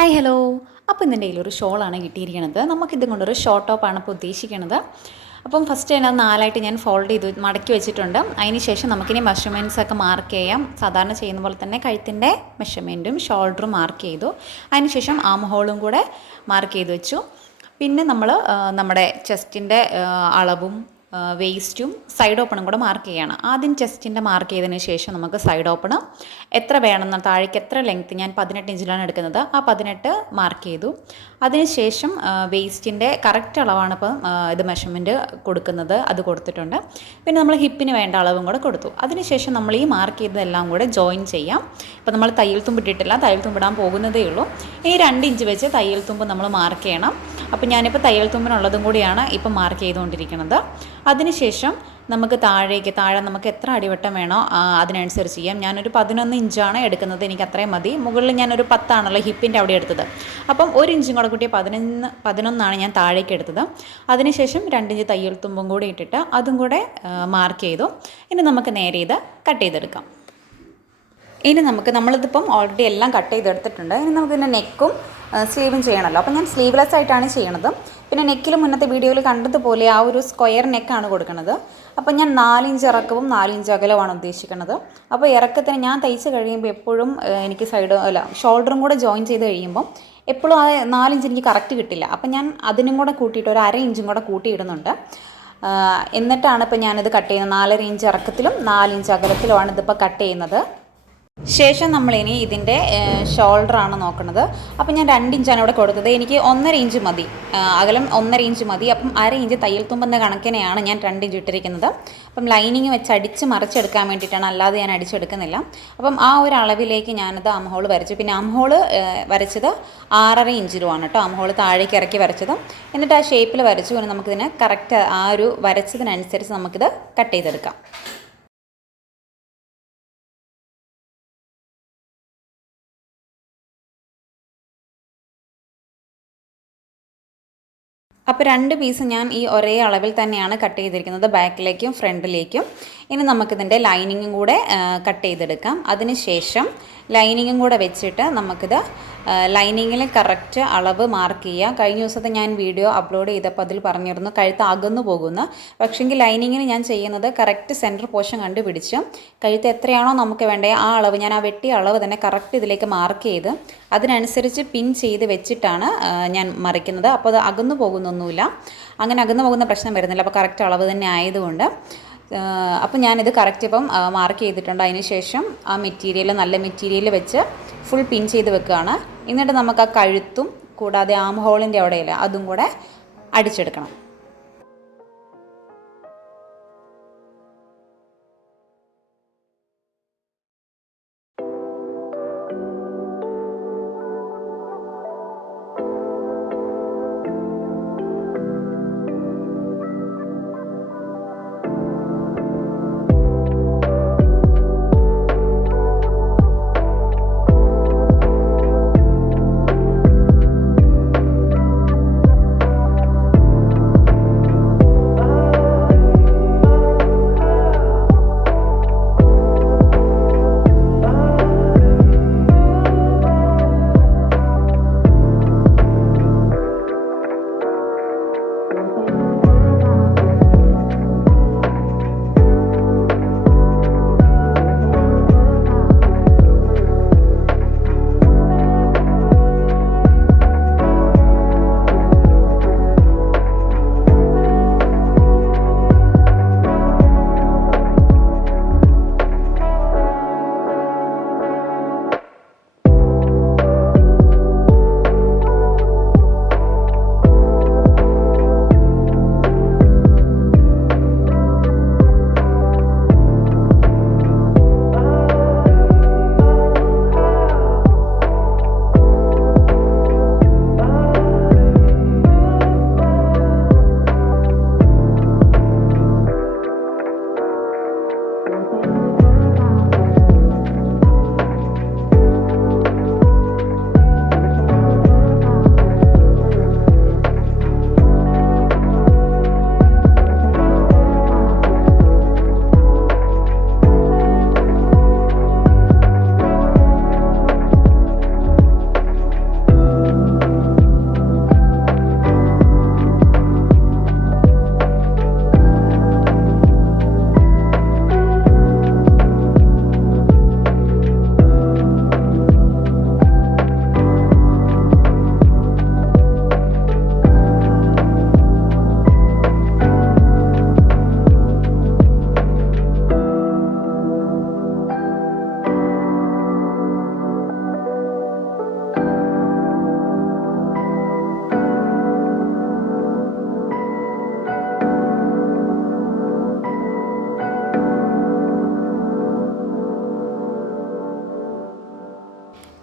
Hi hello. അപ്പോൾ ഇന്ന് എൻ്റെ കയ്യിലൊരു ഷോളാണ് കിട്ടിയിരിക്കുന്നത്. നമുക്കിത് കൊണ്ടൊരു ഷോർട്ട് ടോപ്പാണ് ഇപ്പോൾ ഉദ്ദേശിക്കുന്നത്. അപ്പം ഫസ്റ്റ് തന്നെ അത് നാലായിട്ട് ഞാൻ ഫോൾഡ് ചെയ്ത് മടക്കി വെച്ചിട്ടുണ്ട്. അതിന് ശേഷം നമുക്കിനി മെഷർമെൻറ്റ്സ് ഒക്കെ മാർക്ക് ചെയ്യാം. സാധാരണ ചെയ്യുന്ന പോലെ തന്നെ കഴുത്തിൻ്റെ മെഷർമെൻറ്റും ഷോൾഡറും മാർക്ക് ചെയ്തു. അതിന് ശേഷം ആം ഹോളും കൂടെ മാർക്ക് ചെയ്ത് വെച്ചു. പിന്നെ നമ്മൾ നമ്മുടെ ചെസ്റ്റിൻ്റെ അളവും വേസ്റ്റും സൈഡ് ഓപ്പണും കൂടെ മാർക്ക് ചെയ്യുകയാണ്. ആദ്യം ചെസ്റ്റിൻ്റെ മാർക്ക് ചെയ്തതിന് ശേഷം നമുക്ക് സൈഡ് ഓപ്പണ് എത്ര വേണമെന്ന് താഴേക്ക് എത്ര ലെങ്ത്ത്, ഞാൻ 18 ഇഞ്ചിലാണ് എടുക്കുന്നത്, ആ 18 മാർക്ക് ചെയ്തു. അതിനുശേഷം വേസ്റ്റിൻ്റെ കറക്റ്റ് അളവാണ് ഇപ്പം ഇത് മെഷർമെൻറ്റ് കൊടുക്കുന്നത്, അത് കൊടുത്തിട്ടുണ്ട്. പിന്നെ നമ്മൾ ഹിപ്പിന് വേണ്ട അളവും കൂടെ കൊടുത്തു. അതിനുശേഷം നമ്മൾ ഈ മാർക്ക് ചെയ്തതെല്ലാം കൂടെ ജോയിൻ ചെയ്യാം. ഇപ്പോൾ നമ്മൾ തയ്യൽ തുമ്പ് ഇട്ടിട്ടില്ല, തയ്യൽ തുമ്പിടാൻ പോകുന്നതേ ഉള്ളൂ. ഈ 2 ഇഞ്ച് വെച്ച് തയ്യൽ തുമ്പ് നമ്മൾ മാർക്ക് ചെയ്യണം. അപ്പോൾ ഞാനിപ്പോൾ തയ്യൽ തുമ്പിനുള്ളതും കൂടിയാണ് ഇപ്പം മാർക്ക് ചെയ്തുകൊണ്ടിരിക്കുന്നത്. അതിനുശേഷം നമുക്ക് താഴെ നമുക്ക് എത്ര അടിവട്ടം വേണോ അതിനനുസരിച്ച് ചെയ്യാം. ഞാനൊരു 11 ഇഞ്ചാണ് എടുക്കുന്നത്, എനിക്ക് അത്രയും മതി. മുകളിൽ ഞാനൊരു 10 ആണല്ലോ ഹിപ്പിൻ്റെ അവിടെ എടുത്തത്. അപ്പം 1 ഇഞ്ചും കൂടെ കൂട്ടിയ 11 ഞാൻ താഴേക്ക് എടുത്തത്. അതിനുശേഷം 2 ഇഞ്ച് തയ്യൽ തുമ്പും കൂടി ഇട്ടിട്ട് അതും കൂടെ മാർക്ക് ചെയ്തു. ഇനി നമുക്ക് നേരെ ഇത് കട്ട് ചെയ്തെടുക്കാം. ഇനി നമ്മളിതിപ്പം ഓൾറെഡി എല്ലാം കട്ട് ചെയ്തെടുത്തിട്ടുണ്ട്. ഇനി നമുക്കിതിൻ്റെ നെക്കും സ്ലീവും ചെയ്യണമല്ലോ. അപ്പം ഞാൻ സ്ലീവ്ലെസ് ആയിട്ടാണ് ചെയ്യണത്. പിന്നെ നെക്കിൽ മുന്നത്തെ വീഡിയോയിൽ കണ്ടതുപോലെ ആ ഒരു സ്ക്വയർ നെക്കാണ് കൊടുക്കുന്നത്. അപ്പം ഞാൻ 4 ഇഞ്ച് ഇറക്കവും 4 ഇഞ്ച് അകലമാണ് ഉദ്ദേശിക്കുന്നത്. അപ്പോൾ ഇറക്കത്തിന് ഞാൻ തയ്ച്ച് കഴിയുമ്പോൾ എപ്പോഴും എനിക്ക് ഷോൾഡറും കൂടെ ജോയിൻ ചെയ്ത് കഴിയുമ്പം എപ്പോഴും ആ 4 ഇഞ്ച് എനിക്ക് കറക്റ്റ് കിട്ടില്ല. അപ്പം ഞാൻ അതിനും കൂടെ കൂട്ടിയിട്ട് ഒരു 1/2 ഇഞ്ചും കൂടെ കൂട്ടിയിടുന്നുണ്ട്. എന്നിട്ടാണ് ഇപ്പോൾ ഞാനിത് കട്ട് ചെയ്യുന്നത്. 4.5 ഇഞ്ച് ഇറക്കത്തിലും 4 ഇഞ്ച് അകലത്തിലുമാണ് ഇതിപ്പോൾ കട്ട് ചെയ്യുന്നത്. ശേഷം നമ്മളിനി ഇതിൻ്റെ ഷോൾഡറാണ് നോക്കുന്നത്. അപ്പം ഞാൻ 2 ഇഞ്ചാണ് ഇവിടെ കൊടുത്തത്. എനിക്ക് 1.5 ഇഞ്ച് മതി, അകലം 1.5 ഇഞ്ച് മതി. അപ്പം 1/2 ഇഞ്ച് തയ്യൽ തുമ്പെന്ന കണക്കിനെയാണ് ഞാൻ 2 ഇഞ്ച് ഇട്ടിരിക്കുന്നത്. അപ്പം ലൈനിങ് വെച്ച് അടിച്ച് മറിച്ചെടുക്കാൻ വേണ്ടിയിട്ടാണ്, അല്ലാതെ ഞാൻ അടിച്ചെടുക്കുന്നില്ല. അപ്പം ആ ഒരു അളവിലേക്ക് ഞാനത് ആം ഹോൾ വരച്ചു. പിന്നെ ആം ഹോൾ വരച്ചത് 6.5 ഇഞ്ചിലുമാണ് കേട്ടോ. ആം ഹോൾ താഴേക്ക് ഇറക്കി വരച്ചത്. എന്നിട്ട് ആ ഷേപ്പിൽ വരച്ചു. പിന്നെ നമുക്കിതിനെ കറക്റ്റ് ആ ഒരു വരച്ചതിനനുസരിച്ച് നമുക്കിത് കട്ട് ചെയ്തെടുക്കാം. അപ്പോൾ 2 പീസ് ഞാൻ ഈ ഒരേ അളവിൽ തന്നെയാണ് കട്ട് ചെയ്തിരിക്കുന്നത്, ബാക്കിലേക്കും ഫ്രണ്ടിലേക്കും. ഇനി നമുക്കിതിൻ്റെ ലൈനിങ്ങും കൂടെ കട്ട് ചെയ്തെടുക്കാം. അതിനുശേഷം ലൈനിങ്ങും കൂടെ വെച്ചിട്ട് നമുക്കിത് ലൈനിങ്ങിൽ കറക്റ്റ് അളവ് മാർക്ക് ചെയ്യാം. കഴിഞ്ഞ ദിവസത്തെ ഞാൻ വീഡിയോ അപ്ലോഡ് ചെയ്തപ്പോൾ അതിൽ പറഞ്ഞിരുന്നു കഴുത്ത് അകന്നു പോകുന്നു. പക്ഷേങ്കിൽ ലൈനിങ്ങിന് ഞാൻ ചെയ്യുന്നത് കറക്റ്റ് സെൻറ്റർ പോർഷൻ കണ്ടുപിടിച്ച് കഴുത്ത് എത്രയാണോ നമുക്ക് വേണ്ടത് ആ അളവ്, ഞാൻ ആ വെട്ടിയ അളവ് തന്നെ കറക്റ്റ് ഇതിലേക്ക് മാർക്ക് ചെയ്ത് അതിനനുസരിച്ച് പിൻ ചെയ്ത് വെച്ചിട്ടാണ് ഞാൻ മറിക്കുന്നത്. അപ്പോൾ അത് അകന്നു പോകുന്നൊന്നുമില്ല, അങ്ങനെ അകന്നു പോകുന്ന പ്രശ്നം വരുന്നില്ല. അപ്പോൾ കറക്റ്റ് അളവ് തന്നെ ആയതുകൊണ്ട് അപ്പം ഞാനിത് കറക്റ്റ് ഇപ്പം മാർക്ക് ചെയ്തിട്ടുണ്ട്. അതിന് ശേഷം ആ നല്ല മെറ്റീരിയൽ വെച്ച് ഫുൾ പിൻ ചെയ്ത് വെക്കുകയാണ്. എന്നിട്ട് നമുക്ക് ആ കഴുത്തും കൂടാതെ ആം ഹോളിൻ്റെ അവിടെയില്ല അതും കൂടെ അടിച്ചെടുക്കണം.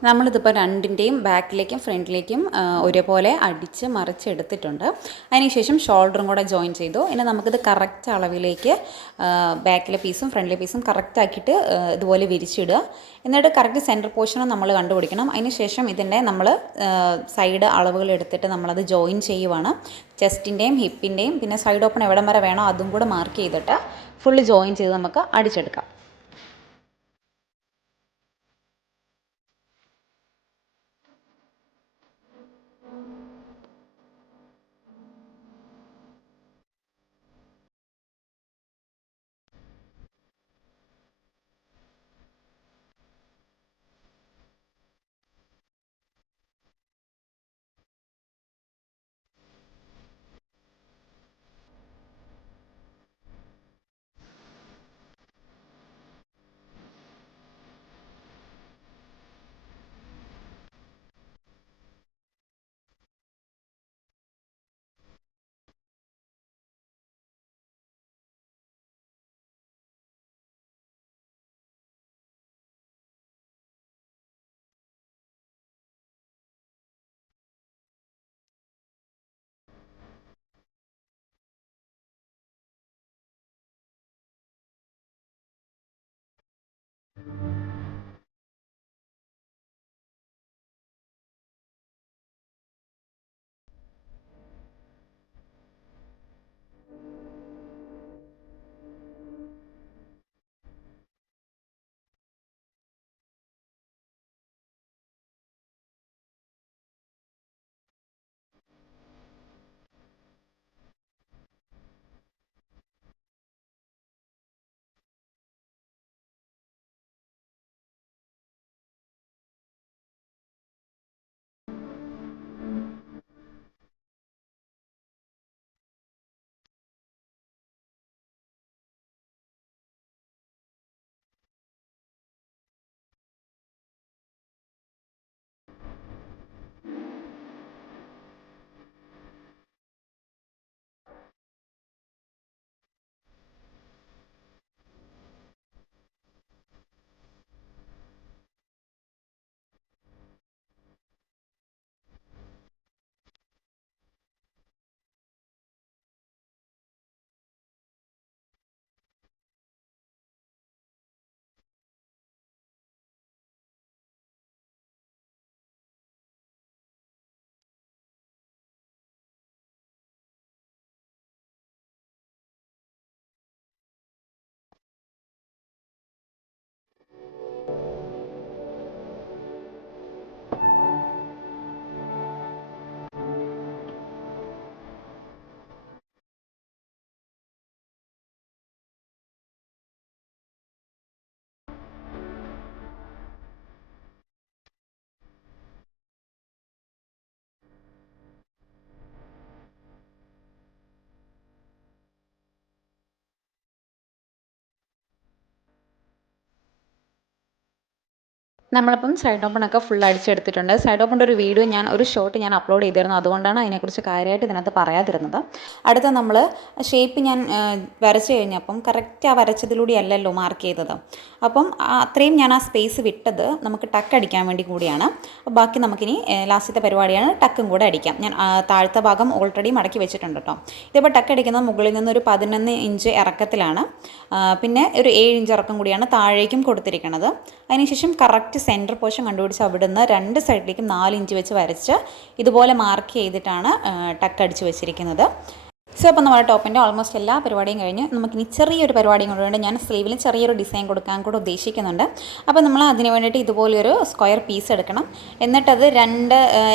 നമ്മളിതിപ്പോൾ രണ്ടിൻ്റെയും ബാക്കിലേക്കും ഫ്രണ്ടിലേക്കും ഒരേപോലെ അടിച്ച് മറിച്ചെടുത്തിട്ടുണ്ട്. അതിനുശേഷം ഷോൾഡറും കൂടെ ജോയിൻ ചെയ്തു. ഇനി നമുക്കിത് കറക്റ്റ് അളവിലേക്ക് ബാക്കിലെ പീസും ഫ്രണ്ടിലെ പീസും കറക്റ്റ് ആക്കിയിട്ട് ഇതുപോലെ വിരിച്ചിടുക. എന്നിട്ട് കറക്റ്റ് സെൻറ്റർ പോർഷനും നമ്മൾ കണ്ടുപിടിക്കണം. അതിനുശേഷം ഇതിൻ്റെ നമ്മൾ സൈഡ് അളവുകൾ എടുത്തിട്ട് നമ്മളത് ജോയിൻ ചെയ്യുവാണ്. ചെസ്റ്റിൻ്റെയും ഹിപ്പിൻ്റെയും പിന്നെ സൈഡ് ഓപ്പൺ എവിടം വരെ വേണോ അതും കൂടെ മാർക്ക് ചെയ്തിട്ട് ഫുള്ള് ജോയിൻ ചെയ്ത് നമുക്ക് അടിച്ചെടുക്കാം. നമ്മളിപ്പം സൈഡ് ഓപ്പണൊക്കെ ഫുൾ അടിച്ചെടുത്തിട്ടുണ്ട്. സൈഡ് ഓപ്പണിൻ്റെ ഒരു വീഡിയോ ഒരു ഷോർട്ട് ഞാൻ അപ്ലോഡ് ചെയ്തിരുന്നു. അതുകൊണ്ടാണ് അതിനെക്കുറിച്ച് കാര്യമായിട്ട് ഇതിനകത്ത് പറയാതിരുന്നത്. അടുത്ത നമ്മൾ ഷേപ്പ് ഞാൻ വരച്ച് കഴിഞ്ഞപ്പം കറക്റ്റ് ആ വരച്ചതിലൂടെ അല്ലല്ലോ മാർക്ക് ചെയ്തത്. അപ്പം അത്രയും ഞാൻ ആ സ്പേസ് വിട്ടത് നമുക്ക് ടക്ക് അടിക്കാൻ വേണ്ടി കൂടിയാണ്. ബാക്കി നമുക്കിനി ലാസ്റ്റത്തെ പരിപാടിയാണ് ടക്കും കൂടെ അടിക്കാം. ഞാൻ താഴത്തെ ഭാഗം ഓൾറെഡി മടക്കി വെച്ചിട്ടുണ്ട് കേട്ടോ. ഇതിപ്പോൾ ടക്ക് അടിക്കുന്നത് മുകളിൽ നിന്നൊരു 11 ഇഞ്ച് ഇറക്കത്തിലാണ്. പിന്നെ ഒരു 7 ഇഞ്ച് ഇറക്കം കൂടിയാണ് താഴേക്കും കൊടുത്തിരിക്കുന്നത്. അതിനുശേഷം കറക്റ്റ് സെൻറ്റർ പോർഷൻ കണ്ടുപിടിച്ച് അവിടുന്ന് 2 സൈഡിലേക്കും 4 ഇഞ്ച് വെച്ച് വരച്ച് ഇതുപോലെ മാർക്ക് ചെയ്തിട്ടാണ് ടക്ക് അടിച്ച് വെച്ചിരിക്കുന്നത്. സോ അപ്പോൾ നമ്മുടെ ടോപ്പിൻ്റെ ഓൾമോസ്റ്റ് എല്ലാ പരിപാടിയും കഴിഞ്ഞ് നമുക്കിനി ചെറിയൊരു പരിപാടിയും കൊണ്ടുവേണ്ടി ഞാൻ സ്ലീവിൽ ചെറിയൊരു ഡിസൈൻ കൊടുക്കാൻ കൂടെ ഉദ്ദേശിക്കുന്നുണ്ട്. അപ്പോൾ നമ്മൾ അതിന് വേണ്ടിയിട്ട് ഇതുപോലൊരു സ്ക്വയർ പീസ് എടുക്കണം. എന്നിട്ടത്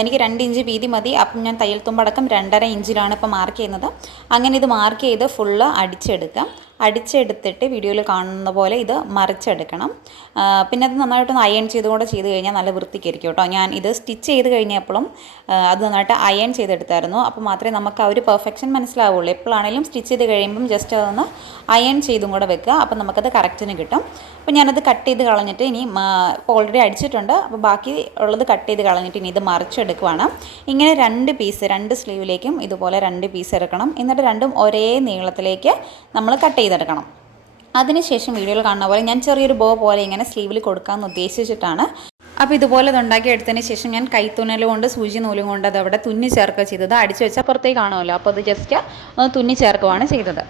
എനിക്ക് 2 ഇഞ്ച് വീതി മതി. അപ്പം ഞാൻ തയ്യൽ തുമ്പടക്കം 2.5 ഇഞ്ചിലാണ് ഇപ്പോൾ മാർക്ക് ചെയ്യുന്നത്. അങ്ങനെ ഇത് മാർക്ക് ചെയ്ത് ഫുള്ള് അടിച്ചെടുക്കാം. അടിച്ചെടുത്തിട്ട് വീഡിയോയിൽ കാണുന്ന പോലെ ഇത് മറിച്ചെടുക്കണം. പിന്നെ അത് നന്നായിട്ടൊന്ന് അയൺ ചെയ്തുകൂടെ ചെയ്ത് കഴിഞ്ഞാൽ നല്ല വൃത്തിക്കായിരിക്കും കേട്ടോ. ഞാൻ ഇത് സ്റ്റിച്ച് ചെയ്ത് കഴിഞ്ഞപ്പോഴും അത് നന്നായിട്ട് അയൺ ചെയ്തെടുത്തായിരുന്നു. അപ്പോൾ മാത്രമേ നമുക്ക് ആ ഒരു പെർഫെക്ഷൻ മനസ്സിലാവുള്ളൂ. എപ്പോഴാണെങ്കിലും സ്റ്റിച്ച് ചെയ്ത് കഴിയുമ്പം ജസ്റ്റ് അതൊന്ന് അയൺ ചെയ്തും കൂടെ വെക്കുക. അപ്പം നമുക്കത് കറക്റ്റിന് കിട്ടും. അപ്പോൾ ഞാനത് കട്ട് ചെയ്ത് കളഞ്ഞിട്ട് ഇനി ഇപ്പോൾ ഓൾറെഡി അടിച്ചിട്ടുണ്ട്. അപ്പോൾ ബാക്കി ഉള്ളത് കട്ട് ചെയ്ത് കളഞ്ഞിട്ട് ഇനി ഇത് മറിച്ചെടുക്കുവാണ്. ഇങ്ങനെ 2 പീസ് 2 സ്ലീവിലേക്കും ഇതുപോലെ 2 പീസ് എടുക്കണം. എന്നിട്ട് രണ്ടും ഒരേ നീളത്തിലേക്ക് നമ്മൾ കട്ട് ചെയ്തെടുക്കണം. അതിനുശേഷം വീഡിയോയിൽ കാണുന്ന പോലെ ഞാൻ ചെറിയൊരു ബോ പോലെ ഇങ്ങനെ സ്ലീവിൽ കൊടുക്കാമെന്ന് ഉദ്ദേശിച്ചിട്ടാണ് അപ്പോൾ ഇതുപോലെ ഇത് ഉണ്ടാക്കി എടുത്തതിന് ശേഷം ഞാൻ കൈത്തുന്നൽ കൊണ്ട് സൂചി നൂലും കൊണ്ട് അത് അവിടെ തുന്നി ചേർക്കുക ചെയ്തത്. അടിച്ചു വെച്ചാൽ പുറത്തേക്ക് കാണുമല്ലോ, അപ്പോൾ അത് ജസ്റ്റ് ഒന്ന് തുന്നി ചേർക്കുകയാണ് ചെയ്തത്.